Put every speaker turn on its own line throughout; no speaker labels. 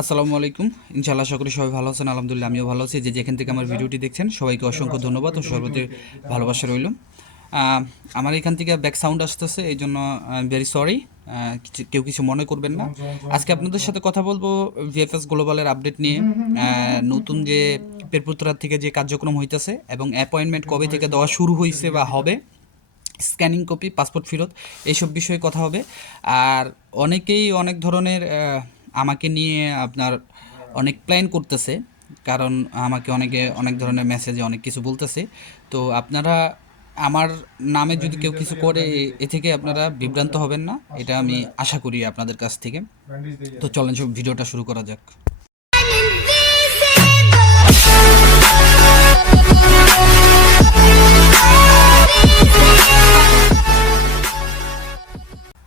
আসসালামু আলাইকুম। ইনশাআল্লাহ করি সবাই ভালো আছেন, আলহামদুলিল্লাহ আমিও ভালো আছি। যে যেখান থেকে আমার ভিডিওটি দেখছেন, সবাইকে অসংখ্য ধন্যবাদ ও সর্বতে ভালোবাসা রইল। আমার এখান থেকে ব্যাক সাউন্ড আসতেছে, এই জন্য ভেরি সরি কেউ কিছু মনে করবেন না। আজকে আপনাদের সাথে কথা বলব ভিএফএস গ্লোবালের আপডেট নিয়ে। নতুন যে পেরপুত্রার থেকে যে কার্যক্রম হইতেছে এবং অ্যাপয়েন্টমেন্ট কবে থেকে দেওয়া শুরু হয়েছে বা হবে স্ক্যানিং কপি পাসপোর্ট ফেরত এইসব বিষয়ে কথা হবে। আর অনেকেই অনেক ধরনের আমাকে নিয়ে আপনার অনেক প্ল্যান করতেছে। কারণ আমাকে অনেকে অনেক ধরনের মেসেজে অনেক কিছু বলতেছে। তো আপনারা আমার নামে যদি কেউ কিছু করে, এ- থেকে আপনারা বিভ্রান্ত হবেন না। এটা আমি আশা করি আপনাদের কাছ থেকে। তো চলেন সব ভিডিওটা শুরু করা যাক।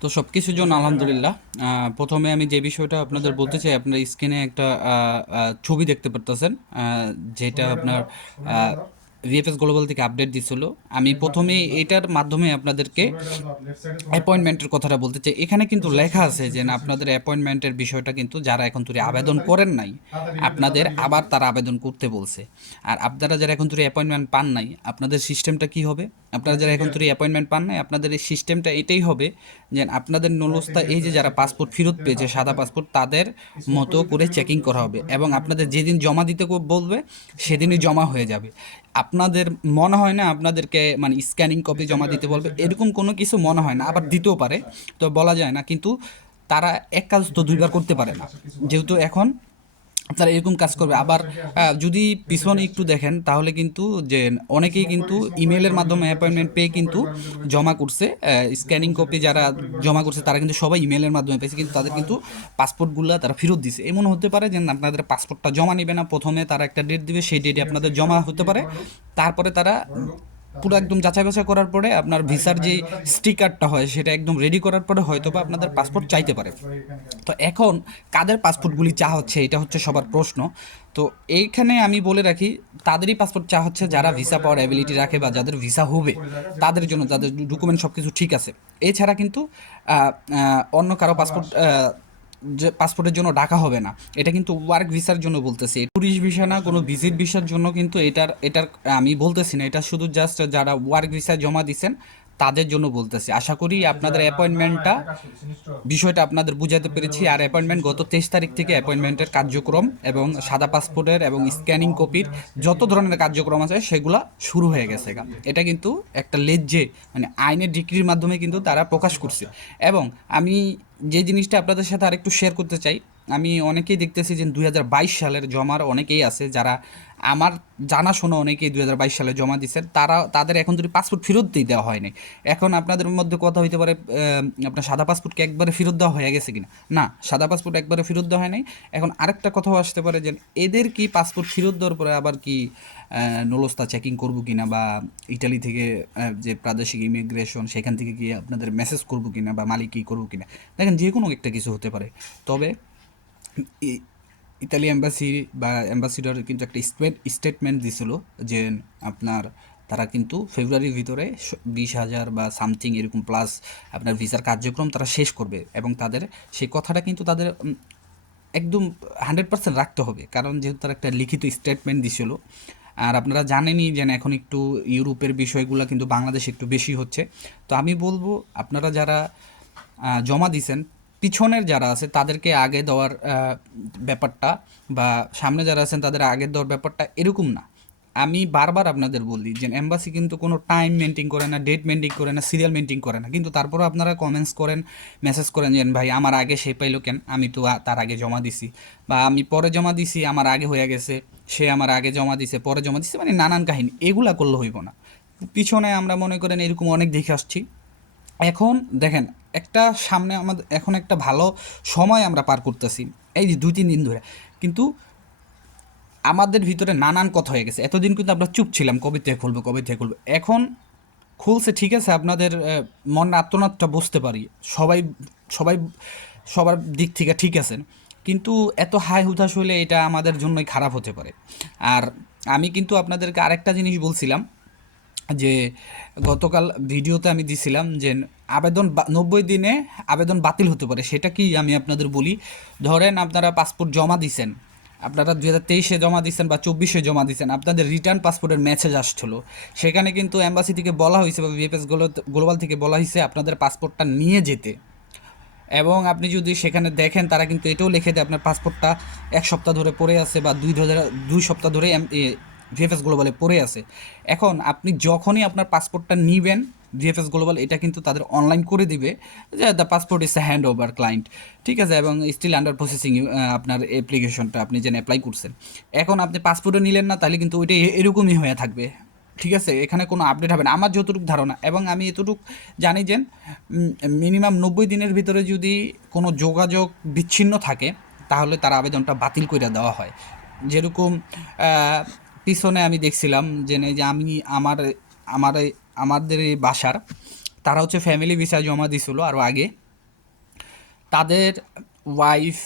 তো সব কিছুর জন্য আলহামদুলিল্লাহ। প্রথমে আমি যে বিষয়টা আপনাদের বলতে চাই, আপনার স্ক্রিনে একটা ছবি দেখতে পারতেছেন যেটা আপনার ভিএফএস গ্লোবাল থেকে আপডেট দিছিল। আমি প্রথমে এটার মাধ্যমে আপনাদেরকে অ্যাপয়েন্টমেন্টের কথাটা বলতে চাই। এখানে কিন্তু লেখা আছে যে আপনাদের অ্যাপয়েন্টমেন্টের বিষয়টা কিন্তু যারা এখন তুই আবেদন করেন নাই, আপনাদের আবার তারা আবেদন করতে বলছে। আর আপনারা যারা এখন তুই অ্যাপয়েন্টমেন্ট পান নাই, আপনাদের সিস্টেমটা কি হবে? আপনারা যারা এখন তুই অ্যাপয়েন্টমেন্ট পান নাই আপনাদের এই সিস্টেমটা এটাই হবে যে আপনাদের নলস্তা এই যে যারা পাসপোর্ট ফেরত পেয়েছে সাদা পাসপোর্ট তাদের মতো করে চেকিং করা হবে এবং আপনাদের যেদিন জমা দিতে বলবে সেদিনই জমা হয়ে যাবে। আপনাদের মনে হয় না আপনাদেরকে মানে স্ক্যানিং কপি জমা দিতে বলবে? এরকম কোনো কিছু মনে হয় না আবার দিতেও পারে তো বলা যায় না কিন্তু তারা এক কাজ তো দুইবার করতে পারে না। যেহেতু এখন তারা এরকম কাজ করবে। আবার যদি পিছনে একটু দেখেন, তাহলে কিন্তু যে অনেকেই কিন্তু ইমেলের মাধ্যমে অ্যাপয়েন্টমেন্ট পেয়ে কিন্তু জমা করছে স্ক্যানিং কপি যারা জমা করছে, তারা কিন্তু সবাই ইমেলের মাধ্যমে পেয়েছে, কিন্তু তাদের কিন্তু পাসপোর্টগুলো তারা ফেরত দিছে। এমন হতে পারে যে আপনাদের পাসপোর্টটা জমা নেবে না, প্রথমে তারা একটা ডেট দিবে, সেই ডেটে আপনাদের জমা হতে পারে। তারপরে তারা পুরো একদম যাচাই বাছাই করার পরে আপনার ভিসার যে স্টিকারটা হয়, সেটা একদম রেডি করার পরে হয়তো বা আপনাদের পাসপোর্ট চাইতে পারে। তো এখন কাদের পাসপোর্টগুলি চা হচ্ছে, এটা হচ্ছে সবার প্রশ্ন। তো এইখানে আমি বলে রাখি, তাদেরই পাসপোর্ট চা হচ্ছে যারা ভিসা পাওয়ার অ্যাবিলিটি রাখে বা যাদের ভিসা হবে, তাদের জন্য, যাদের ডকুমেন্ট সব কিছু ঠিক আছে। এছাড়া কিন্তু অন্য কারও পাসপোর্ট যে পাসপোর্টের জন্য ডাকা হবে না। এটা কিন্তু ওয়ার্ক ভিসার জন্য বলতেছি। ট্যুরিস্ট ভিসা না, কোনো ভিজিট ভিসার জন্য কিন্তু এটার এটার আমি বলতেছি না। এটা শুধু জাস্ট যারা ওয়ার্ক ভিসা জমা দিছেন তাদের জন্য বলতেছি। আশা করি আপনাদের অ্যাপয়েন্টমেন্টটা বিষয়টা আপনাদের বুঝাতে পেরেছি। আর অ্যাপয়েন্টমেন্ট গত তেইশ তারিখ থেকে অ্যাপয়েন্টমেন্টের কার্যক্রম এবং সাদা পাসপোর্টের এবং স্ক্যানিং কপির যত ধরনের কার্যক্রম আছে, সেগুলো শুরু হয়ে গেছে। এটা কিন্তু একটা লেজ্জে মানে আইনের ডিগ্রির মাধ্যমে কিন্তু তারা প্রকাশ করছে। এবং আমি যে জিনিসটা আপনাদের সাথে আরেকটু শেয়ার করতে চাই আমি অনেকেই দেখতেছি যে দুই হাজার বাইশ সালের জমার অনেকেই আছে যারা আমার জানাশোনা অনেকেই দুই হাজার বাইশ সালে জমা দিচ্ছেন তারা, তাদের এখন যদি পাসপোর্ট ফেরত দিয়ে দেওয়া হয়নি এখন আপনাদের মধ্যে কথা হইতে পারে আপনার সাদা পাসপোর্টকে একবারে ফেরত দেওয়া হয়ে গেছে কিনা? না, সাদা পাসপোর্ট একবারে ফেরত দেওয়া হয় নাই। এখন আরেকটা কথাও আসতে পারে যে এদের কি পাসপোর্ট ফেরত দেওয়ার পরে আবার কি নলস্তা চেকিং করব কিনা বা ইটালি থেকে যে প্রাদেশিক ইমিগ্রেশন সেখান থেকে কি আপনাদের মেসেজ করব কিনা বা মালিক কি করব কিনা? দেখেন যে কোনো একটা কিছু হতে পারে। তবে ইতালি এম্বাসি বা অ্যাম্বাসিডর কিন্তু একটা স্টেটমেন্ট দিছিল যে আপনার তারা কিন্তু ফেব্রুয়ারির ভিতরে বিশ হাজার বা সামথিং এরকম প্লাস আপনার ভিসার কার্যক্রম তারা শেষ করবে এবং তাদের সেই কথাটা কিন্তু তাদের একদম হান্ড্রেড পার্সেন্ট রাখতে হবে। কারণ যেহেতু তারা একটা লিখিত স্টেটমেন্ট দিছিল, আর আপনারা জানেনই যেন এখন একটু ইউরোপের বিষয়গুলো কিন্তু বাংলাদেশে একটু বেশি হচ্ছে। তো আমি বলব, আপনারা যারা জমা দিছেন পিছনের যারা আছে, তাদেরকে আগে দেওয়ার ব্যাপারটা বা সামনে যারা আছেন, তাদের আগে দেওয়ার ব্যাপারটা এরকম না। আমি বারবার আপনাদের বলি যে এম্বাসি কিন্তু কোনো টাইম মেনটেন করে না ডেট মেনটেন করে না সিরিয়াল মেনটেন করে না। কিন্তু তারপরে আপনারা কমেন্টস করেন মেসেজ করেন যে, ভাই, আমার আগে সে পাইলো কেন? আমি তো তার আগে জমা দিছি। বা, আমি পরে জমা দিছি, আমার আগে হয়ে গেছে, সে আমার আগে জমা দিছে, পরে জমা দিছে। মানে নানান কাহিনী, এগুলা করলে হইব না। পিছনে আমরা মনে করেন এরকম অনেক দেখে আসছি। এখন দেখেন, একটা সামনে আমাদের, এখন একটা ভালো সময় আমরা পার করতেছি। এই যে দুই তিন দিন ধরে। কিন্তু আমাদের ভিতরে নানান কথা হয়ে গেছে। এতদিন কিন্তু আমরা চুপ ছিলাম, কবে থেকে খুলবো, কবে থেকে খুলবো। এখন খুলছে, ঠিক আছে, আপনাদের মন আত্মনাথটা বুঝতে পারি। সবাই সবাই, সবার দিক থেকে ঠিক আছেন। কিন্তু এত হাই হুতাশ হলে এটা আমাদের জন্যই খারাপ হতে পারে। আর আমি কিন্তু আপনাদেরকে আরেকটা জিনিস বলছিলাম। যে গতকাল ভিডিওতে আমি দিছিলাম যে আবেদন নব্বই দিনে আবেদন বাতিল হতে পারে, সেটা কি আমি আপনাদের বলি? ধরেন আপনারা পাসপোর্ট জমা দিছেন, আপনারা দু হাজার তেইশে জমা দিচ্ছেন বা চব্বিশে জমা দিচ্ছেন আপনাদের রিটার্ন পাসপোর্টের মেসেজ আসছিল। সেখানে কিন্তু অ্যাম্বাসি থেকে বলা হয়েছে বা বিএফএস গ্লোবাল থেকে বলা হয়েছে আপনাদের পাসপোর্টটা নিয়ে যেতে। এবং আপনি যদি সেখানে দেখেন, তারা কিন্তু এটাও লিখে দেয়, আপনার পাসপোর্টটা এক সপ্তাহ ধরে পড়ে আছে বা দুই দুই সপ্তাহ ধরে ভিএফএস গ্লোবালে পড়ে আছে। এখন আপনি যখনই আপনার পাসপোর্টটা নিবেন ভিএফএস গ্লোবাল এটা কিন্তু তাদের অনলাইন করে দিবে যে the passport is hand over client ঠিক আছে? এবং স্টিল আন্ডার প্রসেসিং আপনার অ্যাপ্লিকেশনটা আপনি যেন অ্যাপ্লাই করছেন। এখন আপনি পাসপোর্টে নিলেন না, তাহলে কিন্তু ওইটা এরকমই হয়ে থাকবে, ঠিক আছে? এখানে কোনো আপডেট হবে না। আমার যতটুকু ধারণা, এবং আমি এতটুকু জানি যে মিনিমাম নব্বই দিনের ভিতরে যদি কোনো যোগাযোগ বিচ্ছিন্ন থাকে, তাহলে তার আবেদনটা বাতিল করে দেওয়া হয়। যেরকম পিছনে আমি দেখছিলাম যে যে আমি আমার আমার, আমাদের এই বাসার, তারা হচ্ছে ফ্যামিলি ভিসা জমা দিছিল আরও আগে। তাদের ওয়াইফ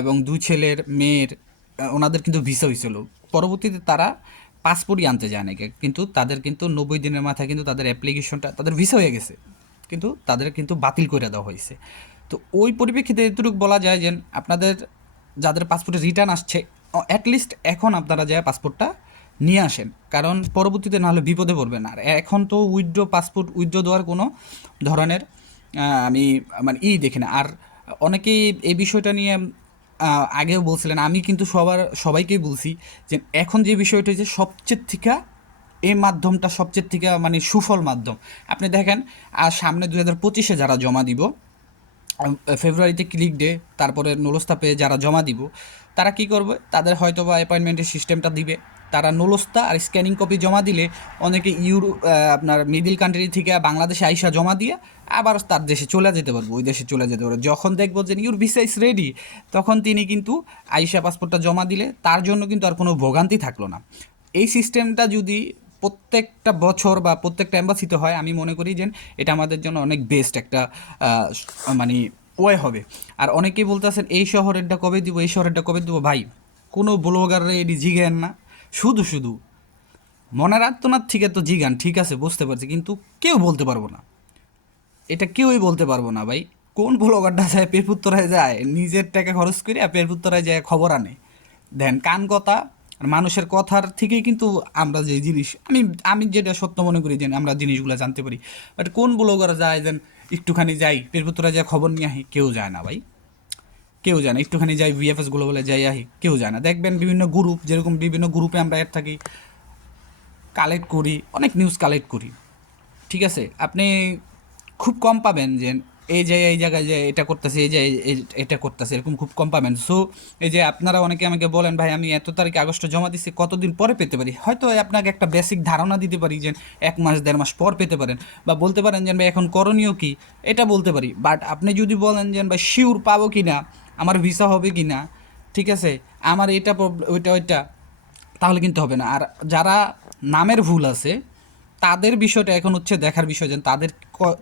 এবং দু ছেলের মেয়ের ওনাদের কিন্তু ভিসা হয়েছিল পরবর্তীতে তারা পাসপোর্টই আনতে যায় নাকি কিন্তু তাদের কিন্তু নব্বই দিনের মাথায় কিন্তু তাদের অ্যাপ্লিকেশনটা তাদের ভিসা হয়ে গেছে। কিন্তু তাদের কিন্তু বাতিল করে দেওয়া হয়েছে। তো ওই পরিপ্রেক্ষিতে এতটুকু বলা যায় যে আপনাদের, যাদের পাসপোর্টে রিটার্ন আসছে অ্যাটলিস্ট এখন আপনারা যায় পাসপোর্টটা নিয়ে আসেন। কারণ পরবর্তীতে নাহলে বিপদে পড়বেন আর এখন তো উইথড্র পাসপোর্ট উইথড্র দেওয়ার কোনো ধরনের আমি মানে ই দেখি না। আর অনেকেই এই বিষয়টা নিয়ে আগেও বলছিলেন, আমি কিন্তু সবার, সবাইকেই বলছি যে এখন যে বিষয়টা যে সবচেয়ে থেকে এই মাধ্যমটা সবচেয়ে থেকে মানে সুফল মাধ্যম। আপনি দেখেন আর সামনে দু হাজার পঁচিশে যারা জমা দিব ফেব্রুয়ারিতে ক্লিক ডে, তারপরে নোলস্তা পেয়ে যারা জমা দিব, তারা কি করবে? তাদের হয়তো বা অ্যাপয়েন্টমেন্টের সিস্টেমটা দিবে। তারা নোলস্তা আর স্ক্যানিং কপি জমা দিলে অনেকে ইউরো আপনার মিডিল কান্ট্রি থেকে বাংলাদেশে আইসা জমা দিয়ে আবার তার দেশে চলে যেতে পারব, ওই দেশে চলে যেতে পারব। যখন দেখব যে ইউর ভিসা ইস রেডি তখন তিনি কিন্তু আইসা পাসপোর্টটা জমা দিলে তার জন্য কিন্তু আর কোনো ভোগান্তি থাকল না। এই সিস্টেমটা যদি প্রত্যেকটা বছর বা প্রত্যেকটা অ্যাম্বাসিতে হয়, আমি মনে করি যে এটা আমাদের জন্য অনেক বেস্ট একটা মানে ওয়ে হবে। আর অনেকেই বলতেছেন, এই শহরেরটা কবে দিব, এই শহরেরটা কবে দিব? ভাই, কোনো ব্লগাররা এটি জিগেন না। শুধু শুধু। মনের আত্মনাথ থেকে তো জিগান, ঠিক আছে, বুঝতে পারছি, কিন্তু কেউ বলতে পারব না। এটা কেউই বলতে পারব না, ভাই। কোন ব্লগারটা যায় পেরপুত্তরায় যায়, নিজের টাকা খরচ করে আর পেরপুত্তরায় যায় খবর আনে। দেন কান কথা, আর মানুষের কথার থেকেই কিন্তু আমরা যে জিনিস, আমি আমি যেটা সত্য মনে করি যে আমরা জিনিসগুলো জানতে পারি। বাট কোন ব্লগার যায় যেন একটুখানি যাই, পেরপুত্তরায় যায় খবর নিয়ে আহি, কেউ যায় না, ভাই। কেউ জানে। একটুখানি যাই ভিএফএস বলে যাই আহি, কেউ যায় না দেখবেন বিভিন্ন গ্রুপ যেরকম বিভিন্ন গ্রুপে আমরা অ্যাড থাকি কালেক্ট করি, অনেক নিউজ কালেক্ট করি। ঠিক আছে? আপনি খুব কম পাবেন যে এই যে, এই জায়গায় যে এটা করতেছে, এই যে এটা করতেছে, এরকম খুব কম পাবেন। সো এই যে আপনারা অনেকে আমাকে বলেন, ভাই, আমি এত তারিখে আগস্টে জমা দিচ্ছি কতদিন পরে পেতে পারি? হয়তো আপনাকে একটা বেসিক ধারণা দিতে পারি যে এক মাস, দেড় মাস পর পেতে পারেন। বা বলতে পারেন যে, ভাই, এখন করণীয় কি? এটা বলতে পারি। বাট আপনি যদি বলেন যে, ভাই শিওর পাবো কি না আমার ভিসা হবে কি না ঠিক আছে? আমার এটা প্রব- ওইটা ওইটা, তাহলে কিন্তু হবে না। আর যারা নামের ভুল আছে, তাদের বিষয়টা এখন হচ্ছে দেখার বিষয় যে তাদের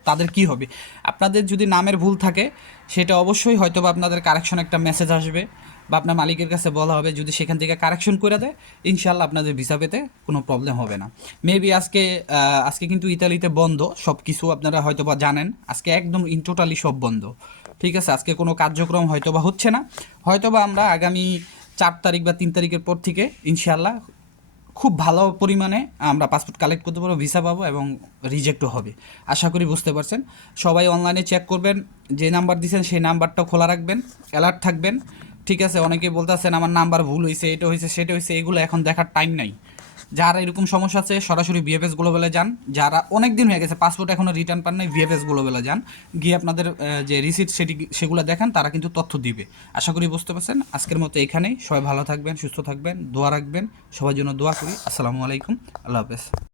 তাদের কি হবে। আপনাদের যদি নামের ভুল থাকে, সেটা অবশ্যই হয়তো বা আপনাদের কারেকশন একটা মেসেজ আসবে, বা আপনার মালিকের কাছে বলা হবে। যদি সেখান থেকে কারেকশন করে দেয় ইনশাল্লাহ আপনাদের ভিসা পেতে কোনো প্রবলেম হবে না। মেবি আজকে আজকে কিন্তু ইতালিতে বন্ধ সব কিছু আপনারা হয়তো বা জানেন। আজকে একদম ইন টোটালি সব বন্ধ। ঠিক আছে, আজকে কোনো কার্যক্রম হয়তো বা হচ্ছে না। হয়তো বা আমরা আগামী চার তারিখ বা তিন তারিখের পর থেকে ইনশাল্লাহ খুব ভালো পরিমাণে আমরা পাসপোর্ট কালেক্ট করতে পারব, ভিসা পাবো এবং রিজেক্টও হবে। আশা করি বুঝতে পারছেন। সবাই অনলাইনে চেক করবেন, যে নাম্বার দিয়েছেন সেই নাম্বারটাও খোলা রাখবেন, অ্যালার্ট থাকবেন। ঠিক আছে, অনেকে বলতেছেন, আমার নাম্বার ভুল হয়েছে এটা হয়েছে সেটা হয়েছে এগুলো এখন দেখার টাইম নাই। যারা এরকম সমস্যা আছে, সরাসরি ভিএফএস গ্লোবালে যান। যারা অনেক দিন হয়ে গেছে পাসপোর্ট এখনও রিটার্ন পান নাই ভিএফএস গ্লোবালে যান। গিয়ে আপনাদের যে রিসিট সেটি, সেগুলো দেখান, তারা কিন্তু তথ্য দিবে। আশা করি বুঝতে পারছেন। আজকের মতো এখানেই। সবাই ভালো থাকবেন, সুস্থ থাকবেন, দোয়া রাখবেন। সবার জন্য দোয়া করি। আসসালামু আলাইকুম। আল্লাহ হাফেজ।